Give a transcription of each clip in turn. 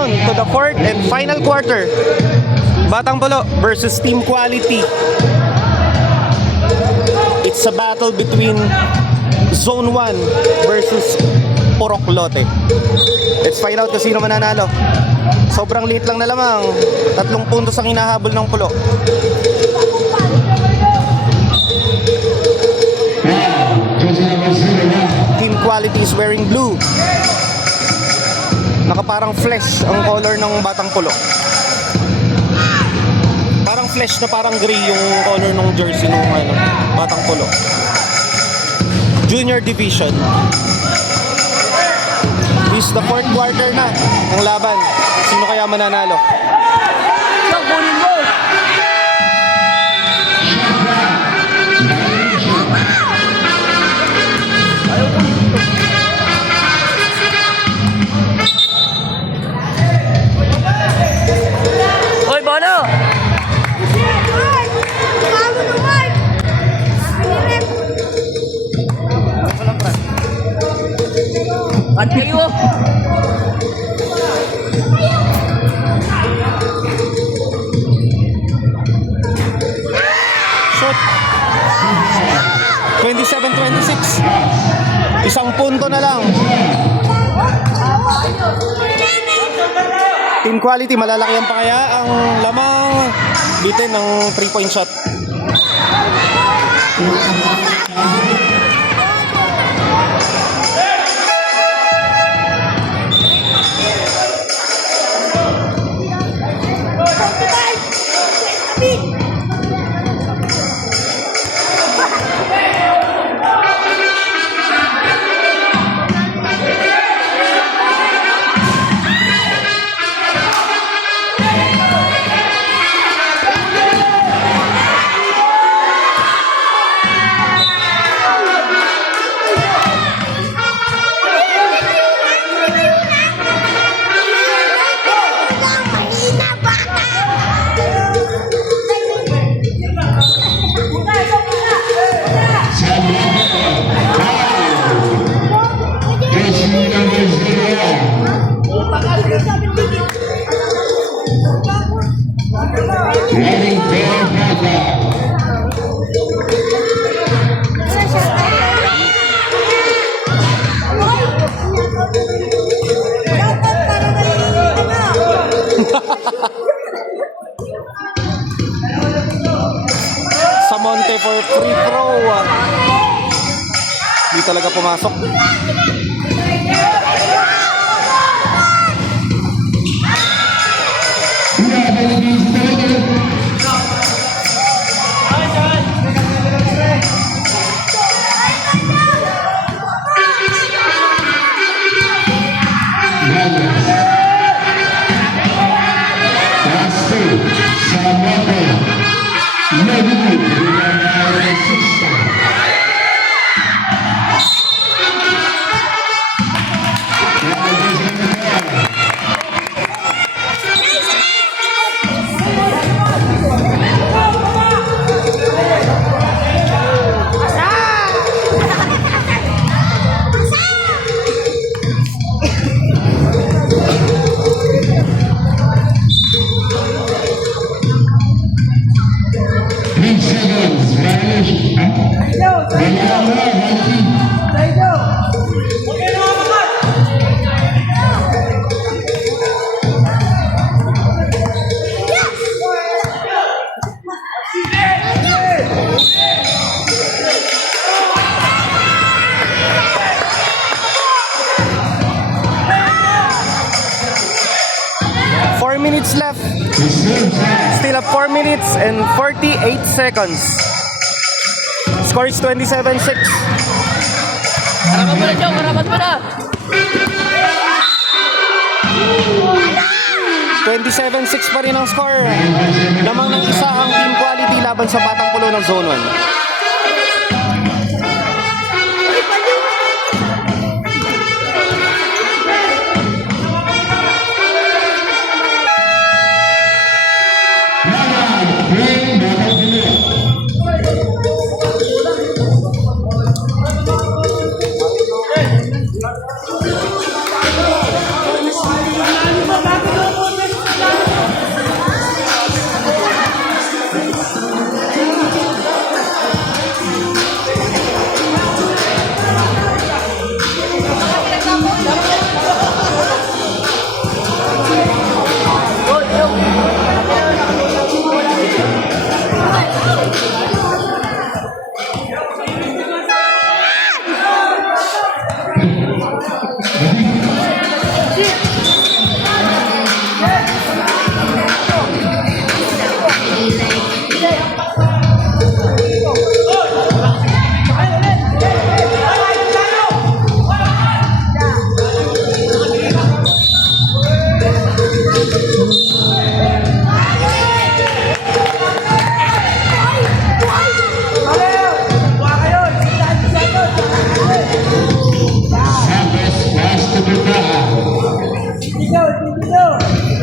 down to the fourth and final quarter. Batang Polo versus Team Quality. It's a battle between Zone 1 versus Purok Lote. Let's find out kung sino mananalo. Sobrang liit lang na lamang. 3 puntos ang hinahabol ng Pulo. Team Quality is wearing blue. Nakaparang flesh ang color ng Batang Pulo. Parang flesh na parang gray yung color ng jersey ng Batang Pulo. Junior Division. This is the fourth quarter na ng laban. Sino kaya mananalo? Hoy, Bono! At kayo! Shot. 27-26. Isang punto na lang. Team Quality, malalaki pa kaya ang lamang bitin ng 3-point shot. Samonte for free throw. Di talaga pumasok. Minutes left. Still have 4 minutes and 48 seconds. Score is 27-6. Karapat mo na, Joe! Karapat mo na! 27-6 pa rin ang score. Lamang ng isa ang Team Quality laban sa Batang Pulo ng Zone 1.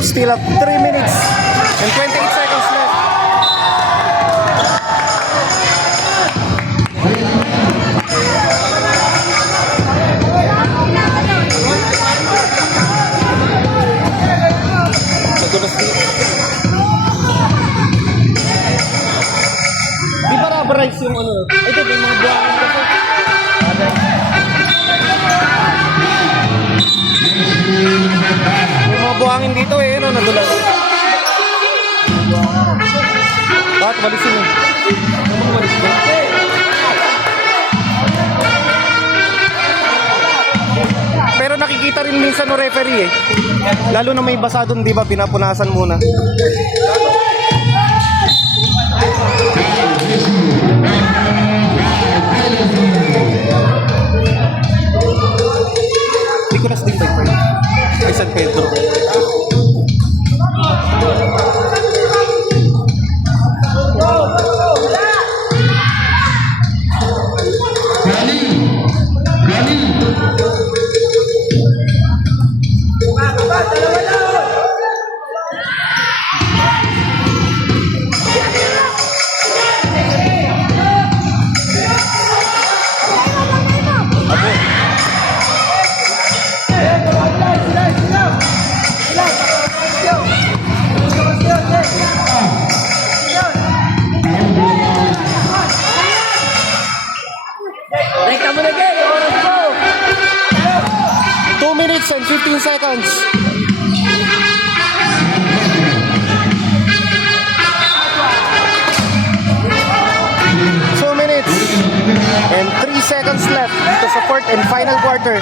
Still have 3 minutes and 28 seconds left. Madulas dito. Di ba rubberized yung ano? Ito, may mga buwangan kasi. May mga buhangin dito eh, ano, nadulas. Bakit walisin eh? Ano walis ba? Pero nakikita rin minsan no referee eh. Lalo na may basa doon, di ba? Pinapunasan muna. Nicolas din ba? Ay, San Pedro. Rekta mo na kayo. Oras mo. 2 minutes and 15 seconds. And 3 seconds left dito sa fourth and final quarter.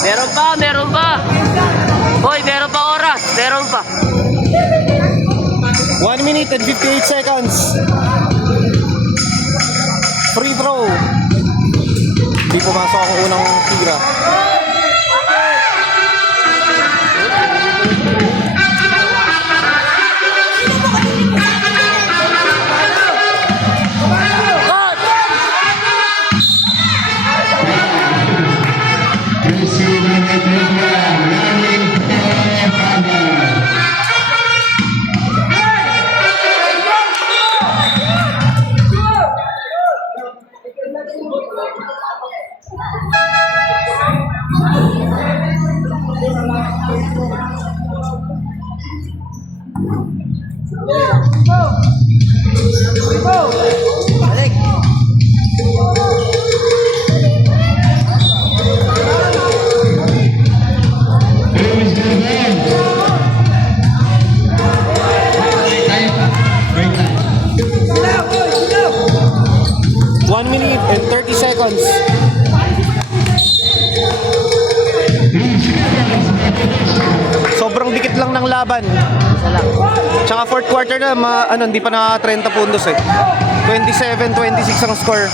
Meron pa, meron pa. Hoy, meron pa oras. Meron pa. 1 minute and 58 seconds. Free throw. Hindi pumasok ang unang tigra. Balik. 1 minute and 30 seconds. Sobrang dikit lang ng laban. Tsaka fourth quarter na, hindi pa na 30 puntos eh. 27-26 ang score.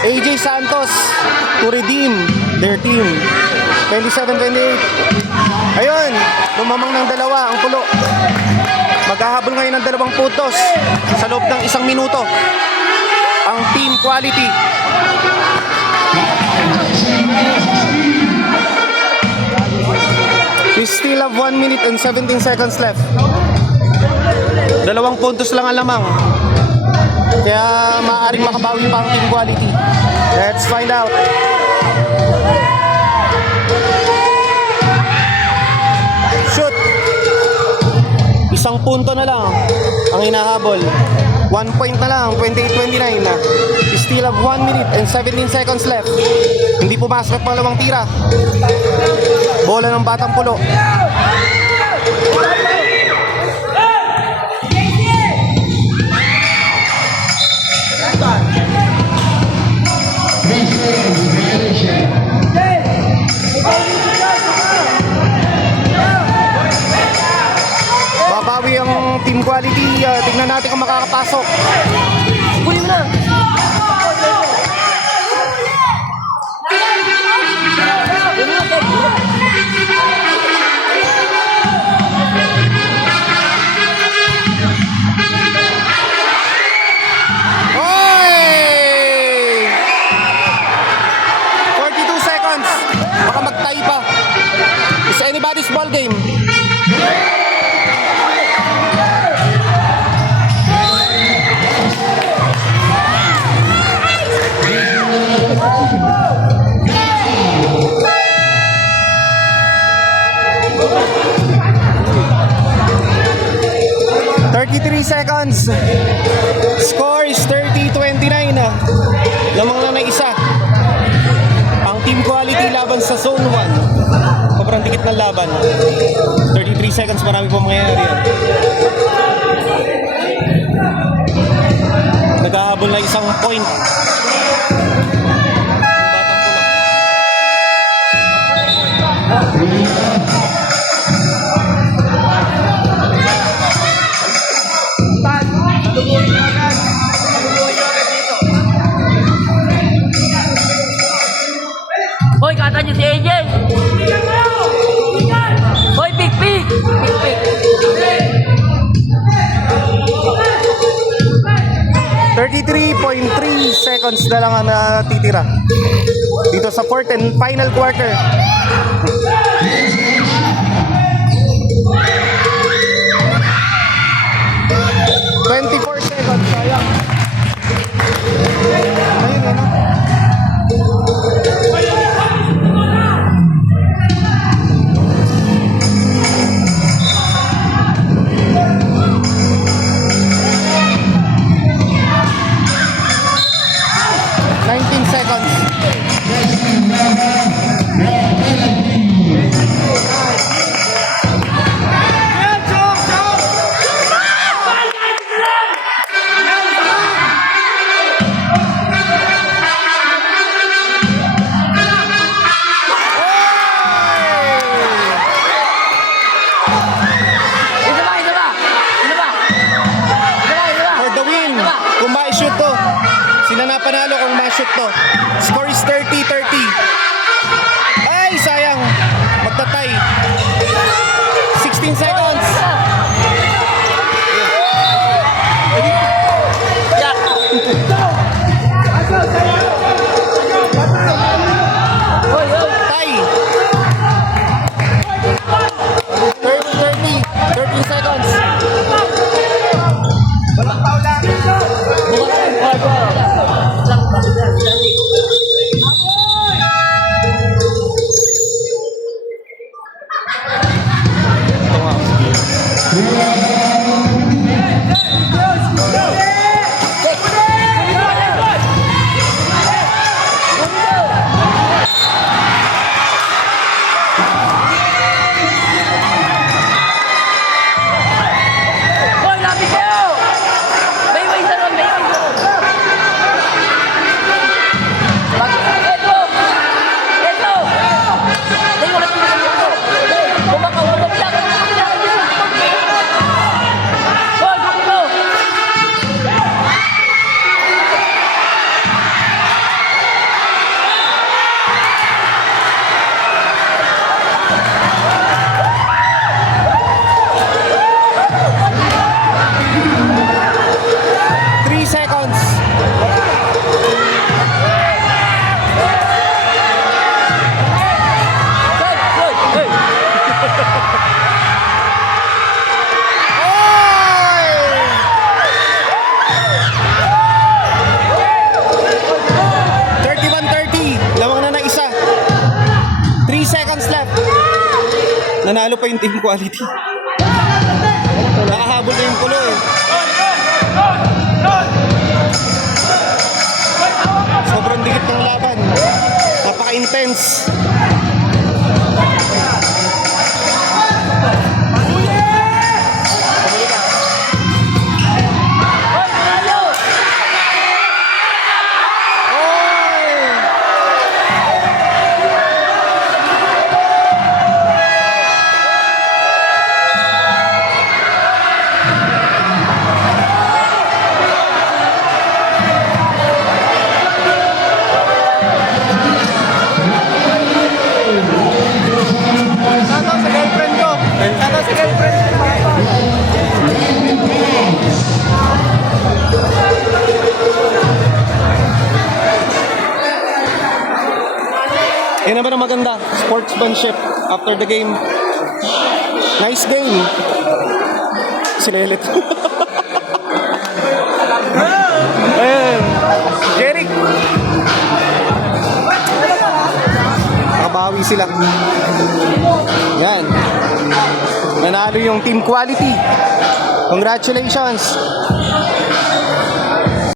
AJ Santos to redeem their team. 27-28. Ayun, lumamang ng dalawa ang pulo. Maghahabol ngayon ng 2 puntos sa loob ng 1 minuto. Ang team quality. We still have 1 minute and 17 seconds left. 2 puntos lang ang lamang. Kaya maaaring makabawi pa ang team quality. Let's find out. Isang punto na lang ang hinahabol. 1 point na lang, 28-29 na. You still have 1 minute and 17 seconds left. Hindi pumasok at pangalawang tira. Bola ng Batang Pulo. Babawi ang team quality. Tignan natin kung makakapasok. Kunin mo na. Oy! 42 seconds. Baka mag-tie pa. It's anybody's ball game. Seconds. Score is 30-29. Lamang lang na isa. Ang team quality laban sa zone 1. Sobrang dikit ng laban. 33 seconds, marami pa mangyayari yan. Naghahabol na isang point. Batang Pulo. Hoy, kata niyo si AJ. Hoy, pick. 33.3 seconds na lang ang natitira dito sa fourth and final quarter. Seconds, sayang. Ayun, ano? Sila na panalo kung ma-shoot to. Score is 30-30. Ay, sayang. Magtatay. 16 seconds. Tay. 30-30. 13 seconds. Walang paula. Nanalo pa yung team quality. Habol na yung pulo eh. Sobrang dikit ng laban. Napaka-intense. Shoutout sa girlfriend ko. Shoutout sa girlfriend ko. Yan naman ang maganda. Sportsmanship after the game. Nice game. Sinelit. Ayan. Jeric. Nakabawi sila. Yan. Nanalo yung team quality. Congratulations.